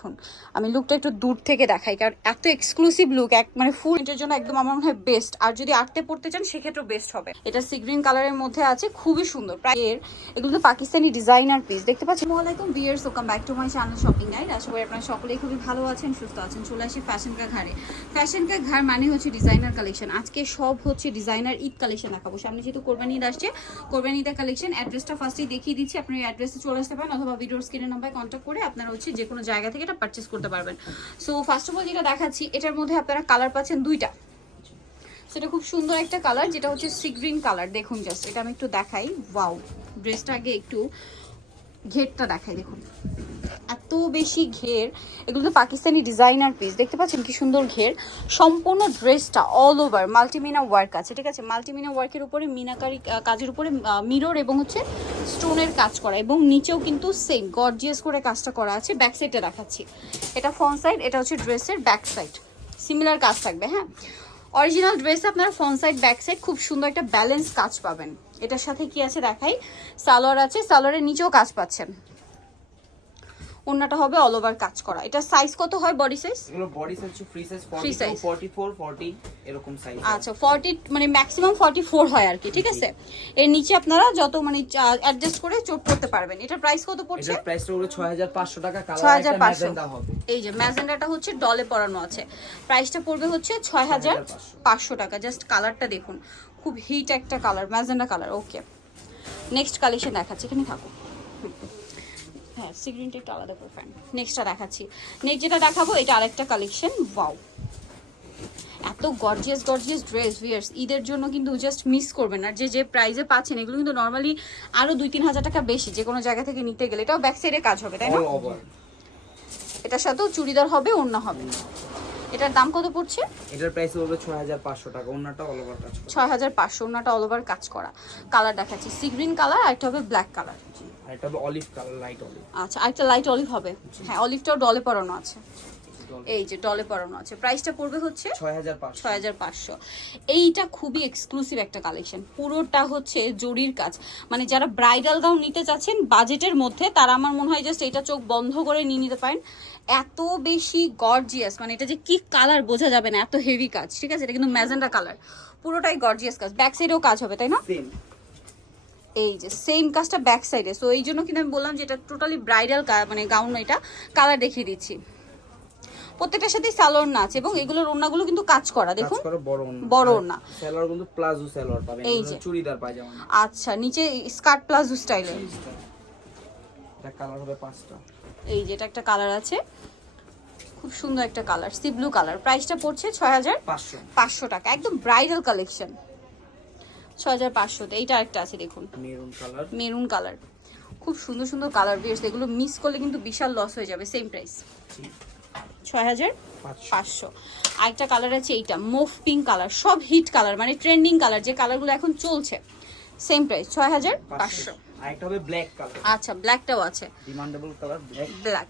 দেখুন আমি লুকটা একটু দূর থেকে দেখাই, কারণ এত এক্সক্লুসিভ লুক এক মানে ফুল এটার জন্য একদম আমার মনে হয় বেস্ট আর যদি আটতে পড়তে চান, সেক্ষেত্রেও বেস্ট হবে। এটা সি গ্রিন কালারের মধ্যে আছে, খুবই সুন্দর। প্রায় এর এগুলো তো পাকিস্তানি ডিজাইনার পিস দেখতে পাচ্ছেন? আসসালামাইকুম viewers welcome back to my channel shopping guide আশা করি আপনারা সকলেই খুবই ভালো আছেন, সুস্থ আছেন। চলে আসি ফ্যাশন কা ঘাড়ে। ফ্যাশন কা ঘাড় মানে হচ্ছে ডিজাইনার কালেকশন আজকে সব হচ্ছে ডিজাইনার ঈদ কালেকশন দেখাবো। সামনে যেহেতু কোরবানি ঈদ আসছে, কোরবানি ঈদের কালেকশন অ্যাড্রেসটা ফার্স্টেই দেখিয়ে দিচ্ছি। আপনার অ্যাড্রেসে চলে আসতে পারেন, অথবা ভিডিওর স্ক্রিনের নাম্বারে কন্ট্যাক্ট করে আপনারা হচ্ছে যে কোনো জায়গা থেকে এটা পারচেস করতে পারবেন। সো ফার্স্ট অফ অল যেটা দেখাচ্ছি, এটার মধ্যে আপনারা কালার পাচ্ছেন দুইটা। সেটা খুব সুন্দর একটা কালার যেটা হচ্ছে সি গ্রিন কালার দেখুন জাস্ট এটা আমি একটু দেখাই। ওয়াও ড্রেসটা আগে একটু ঘেরটা দেখাই, দেখুন। এত বেশি ঘের। এগুলো তো পাকিস্তানি ডিজাইনার পিস দেখতে পাচ্ছেন কি সুন্দর ঘের? সম্পূর্ণ ড্রেসটা অল ওভার মাল্টিমিনা ওয়ার্ক আছে, ঠিক আছে? মাল্টিমিনা ওয়ার্কের উপরে মিনাকারি কাজের উপরে মিরর এবং হচ্ছে স্টোনের কাজ করা। এবং নিচেও কিন্তু সেম গর্জিয়াস করে কাজটা করা আছে। ব্যাক সাইডটা দেখাচ্ছি। এটা ফ্রন্ট সাইড এটা হচ্ছে ড্রেসের ব্যাক সাইড সিমিলার কাজ থাকবে হ্যাঁ? অরিজিনাল ড্রেসে আপনারা ফ্রন্ট সাইড ব্যাক সাইড খুব সুন্দর একটা ব্যালেন্স কাজ পাবেন। এটার সাথে কি আছে দেখাই? সালোয়ার আছে, সালোয়ারের নিচেও কাজ পাচ্ছেন অন্যটা হবে অল ওভার কাজ করা। এটা সাইজ কত হয় বডি সাইজ এগুলো body size free size Free 42 44 40 এরকম সাইজ আচ্ছা ফর্টি মানে ম্যাক্সিমাম ফর্টি ফোর হয় আর কি ঠিক আছে? এর নিচে আপনারা যত মানে অ্যাডজাস্ট করে চোট করতে পারবেন। এটা প্রাইস কত পড়ছে? এটার প্রাইসটা হলো 6500 টাকা কালার 6500 একটা ম্যাজেন্ডা হবে। এই যে ম্যাজেন্ডাটা হচ্ছে ডলে পরানো আছে। প্রাইসটা পড়বে হচ্ছে ছয় হাজার পাঁচশো টাকা। জাস্ট কালারটা দেখুন। খুব হিট একটা colour magenta colour okay next collection দেখাচ্ছি এখানে থাকো হুম। সি সিগ্রিনটা একটু আলাদা করে ফ্যান নেক্সটটা দেখাচ্ছি। নেক্সট যেটা দেখাবো এটা আরেকটা কালেকশন ওয়াও এত গর্জিয়াস গর্জিয়াস ড্রেস ভিয়ার্স ঈদের জন্য কিন্তু জাস্ট মিস করবেন। আর যে যে প্রাইজে পাচ্ছেন এগুলো কিন্তু নর্মালি আরও দুই তিন হাজার টাকা বেশি। যে কোনো জায়গা থেকে নিতে গেলে এটাও ব্যাক সাইডে কাজ হবে তাই না? এটার সাথেও চুড়িদার হবে অন্য হবে এটার দাম কত পড়ছে? এটার প্রাইস হলো 6500 টাকা। অন্যটা অল ওভার কাজ করা। ছয় হাজার পাঁচশো অন্যটা অল ওভার কাজ করা। কালার দেখাচ্ছি। সি গ্রিন কালার আর একটা হবে ব্ল্যাক কালার আর এটা হবে অলিভ কালার লাইট অলিভ আচ্ছা আরেকটা লাইট অলিভ হবে? হ্যাঁ অলিভটাও ডলে পরানো আছে। এই যে ডলে পরানো আছে। প্রাইসটা পড়বে হচ্ছে 6500 ছয় হাজার পাঁচশো। এইটা খুবই এক্সক্লুসিভ একটা কালেকশন পুরোটা হচ্ছে জরির কাজ। মানে যারা ব্রাইডাল গাউন নিতে চাচ্ছেন বাজেটের মধ্যে তারা আমার মনে হয় জাস্ট এটা চোখ বন্ধ করে নিয়ে নিতে পারেন। এত বেশি গর্জিয়াস মানে এটা যে কি কালার বোঝা যাবে না এত হেভি কাজ ঠিক আছে? এটা কিন্তু ম্যাজেন্ডা কালার পুরোটাই গর্জিয়াস কাজ ব্যাক সাইডেও কাজ হবে তাই না? এই যে সেম কাজটা ব্যাক সাইডে সো এই জন্য কিন্তু আমি বললাম যে এটা টোটালি ব্রাইডাল মানে গাউন এটা কালার দেখিয়ে দিচ্ছি। প্রত্যেকটার সাথেই সালোয়ার না আছে এবং এগুলোর ওড়নাগুলো কিন্তু কাজ করা দেখুন। বড় ওন্না বড় ওড়না। সেলর কিন্তু প্লাজো সেলর পাবেন এই যে। চুড়িদার পায়জামা। আচ্ছা নিচে স্কার্ট প্লাজো স্টাইলের এটা কালার হবে পাঁচটা। এই যে এটা একটা কালার আছে। খুব সুন্দর একটা কালার সি ব্লু কালার প্রাইসটা পড়ছে ছয় হাজার 500 পাঁচশো টাকা একদম ব্রাইডাল কালেকশন ছয় হাজার পাঁচশোতে এইটা একটা আছে দেখুন। মেরুন কালার মেরুন কালার খুব সুন্দর সুন্দর কালার বেরছে এগুলো মিস করলে কিন্তু বিশাল লস হয়ে যাবে সেম প্রাইস ছয় হাজার 500 পাঁচশো। আরেকটা কালার আছে এইটা মুভ পিঙ্ক কালার সব হিট কালার মানে ট্রেন্ডিং কালার যে কালারগুলো এখন চলছে সেম প্রাইস ছয় হাজার পাঁচশো। 500 আরেকটা হবে ব্ল্যাক কালার আচ্ছা ব্ল্যাকটাও আছে। ডিমান্ডেবল কালার ব্ল্যাক ব্ল্যাক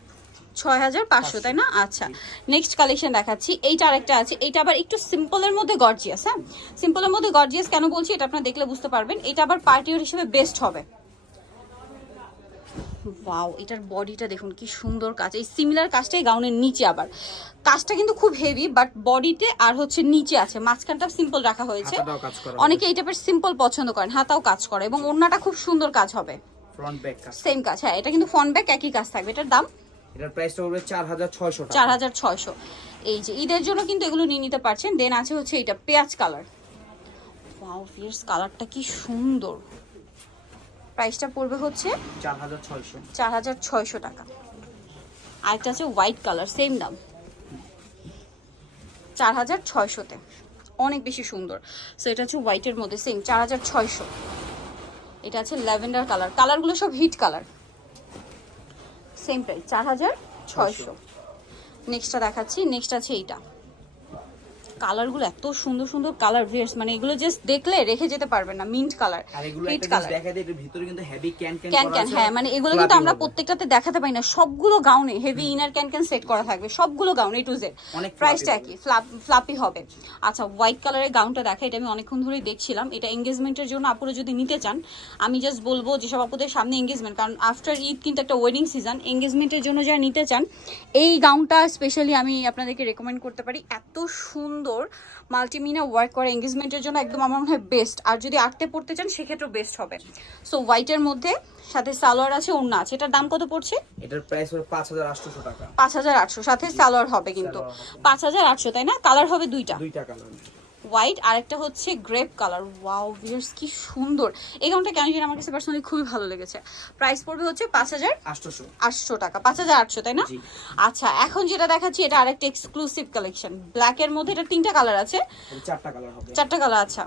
ছয় হাজার পাঁচশো। তাই না? আচ্ছা নেক্সট কালেকশন দেখাচ্ছি। এইটা আরেকটা আছে। এইটা আবার একটু সিম্পলের মধ্যে গর্জিয়াস হ্যাঁ? সিম্পলের মধ্যে গর্জিয়াস কেন বলছি এটা আপনারা দেখলে বুঝতে পারবেন। এটা আবার পার্টিওর হিসেবে বেস্ট হবে। ওয়াও এটার বডিটা দেখুন কি সুন্দর কাজ। এই সিমিলার কাজটাই গাউনের নিচে আবার। কাজটা কিন্তু খুব হেভি বাট বডিতে আর হচ্ছে নিচে আছে। মাঝখানটা সিম্পল রাখা হয়েছে। অনেকে এই টাইপের সিম্পল পছন্দ করেন হাতাও কাজ করে এবং ওড়নাটা খুব সুন্দর কাজ হবে। ফ্রন্ট ব্যাক কাজ। সেম কাজ হ্যাঁ এটা কিন্তু ফন ব্যাক একই কাজ থাকবে। এটার দাম? এটার প্রাইসটা হবে 4600 টাকা। চার হাজার ছয়শো। এই যে ঈদের জন্য কিন্তু এগুলো নিয়ে নিতে পারছেন। দেন আছে হচ্ছে এটা পেঁয়াজ কালার ওয়াও ফিয়ার্স কালারটা কি সুন্দর। প্রাইসটা পড়বে হচ্ছে 4600 চার হাজার ছয়শো টাকা। আরেকটা আছে হোয়াইট কালার সেম দাম। চার হাজার ছয়শোতে। অনেক বেশি সুন্দর। সো এটা হচ্ছে হোয়াইটের মধ্যে সেম চার হাজার ছয়শো। এটা আছে ল্যাভেন্ডার কালার। কালারগুলো সব হিট কালার। সেম প্রাইস চার হাজার ছয়শো। নেক্সটটা দেখাচ্ছি। নেক্সট আছে এইটা। কালারগুলো এত সুন্দর সুন্দর কালার ভিয়ার্স মানে এগুলো জাস্ট দেখলে রেখে যেতে পারবেন না মিন্ট কালার কালার ভিতরে কিন্তু হেভি ক্যান ক্যান ক্যান হ্যাঁ মানে এগুলো কিন্তু আমরা প্রত্যেকটাতে দেখাতে পারি না সবগুলো গাউনে heavy inner can can set করা থাকবে সবগুলো গাউন এ টু জেড প্রাইসটা একই ফ্লাপি হবে। আচ্ছা হোয়াইট কালারের গাউনটা দেখা এটা আমি অনেকক্ষণ ধরেই দেখছিলাম এটা এঙ্গেজমেন্টের জন্য আপুরা যদি নিতে চান আমি জাস্ট বলব যেসব আপুদের সামনে এঙ্গেজমেন্ট কারণ আফটার ঈদ কিন্তু একটা ওয়েডিং সিজন এঙ্গেজমেন্টের জন্য যারা নিতে চান এই গাউনটা স্পেশালি আমি আপনাদেরকে রেকমেন্ড করতে পারি এত সুন্দর মাল্টিমিনা ওয়ার্ক করা এঙ্গেজমেন্টের জন্য একদম আমার মনে হয় বেস্ট আর যদি আঁকতে পড়তে চান সেক্ষেত্রে বেস্ট হবে। সো হোয়াইটের মধ্যে সাথে সালোয়ার আছে ওড়না আছে। এটার দাম কত পড়ছে? এটার প্রাইস হবে পাঁচ হাজার আটশোশো টাকা। পাঁচ হাজার আটশো। সাথে সালোয়ার হবে কিন্তু। সালোয়ার হবে। পাঁচ হাজার আটশো তাই না? কালার হবে দুইটা। দুইটা লাগবে হোয়াইট আর একটা হচ্ছে গ্রেপ কালার। ওয়াও ভিয়ার্স কি সুন্দর। এই গাউনটা কেন জানি আমার কাছে পার্সোনালি খুবই ভালো লেগেছে। প্রাইস পড়বে হচ্ছে পাঁচ হাজার আটশো টাকা পাঁচ হাজার আটশো তাই না? আচ্ছা এখন যেটা দেখাচ্ছি এটা আরেকটা এক্সক্লুসিভ কালেকশন ব্ল্যাকের মধ্যে এটা তিনটা কালার আছে। চারটা কালার হবে। চারটা কালার আচ্ছা।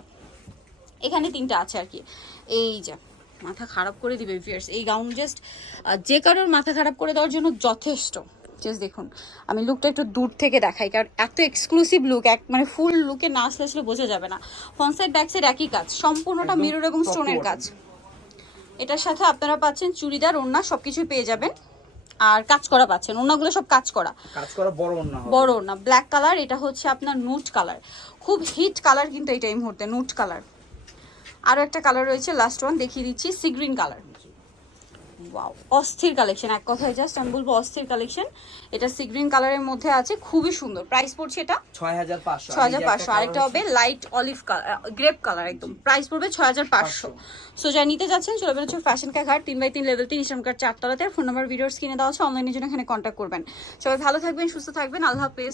এখানে তিনটা আছে আর কি। এই যে মাথা খারাপ করে দিবে ভিয়ার্স এই গাউন জাস্ট যে কারোর মাথা খারাপ করে দেওয়ার জন্য যথেষ্ট। জাস্ট দেখুন। আমি লুকটা একটু দূর থেকে দেখাই কারণ এত এক্সক্লুসিভ লুক এক মানে ফুল লুকে না আসলে আসলে বোঝা যাবে না। ফ্রন্ট সাইড ব্যাক সাইড একই কাজ সম্পূর্ণটা মিরর এবং স্টোনের কাজ। এটার সাথে আপনারা পাচ্ছেন চুড়িদার ওড়না সবকিছুই পেয়ে যাবেন। আর কাজ করা পাচ্ছেন ওড়নাগুলো সব কাজ করা। কাজ করা বড় হবে। বড় না ব্ল্যাক কালার এটা হচ্ছে আপনার নুট কালার খুব হিট কালার কিন্তু এটা এই মুহূর্তে নুট কালার আরও একটা কালার রয়েছে লাস্ট ওয়ান দেখিয়ে দিচ্ছি সি গ্রিন কালার ওয়াও অস্থির কালেকশন এক কথায় জাস্ট আমি বলব অস্থির কালেকশন এটা সি গ্রিন কালারের মধ্যে আছে খুবই সুন্দর। প্রাইস পড়ছে এটা ছয় হাজার পাঁচশো। ছয় হাজার পাঁচশো। আরেকটা হবে light olive colour grape colour একদম। প্রাইস পড়বে ছয় হাজার পাঁচশো। সো যা নিতে যাচ্ছেন চলে বেরোচ্ছে ফ্যাশন কা ঘাট তিন বাই তিন লেভেল তিন ইসলাম কার্ড চারতলাতে। ফোন নাম্বার ভিডিওস কিনে দেওয়া আছে। অনলাইনের জন্য এখানে কন্ট্যাক্ট করবেন। সবাই ভালো থাকবেন সুস্থ থাকবেন। আল্লাহ হাফেজ।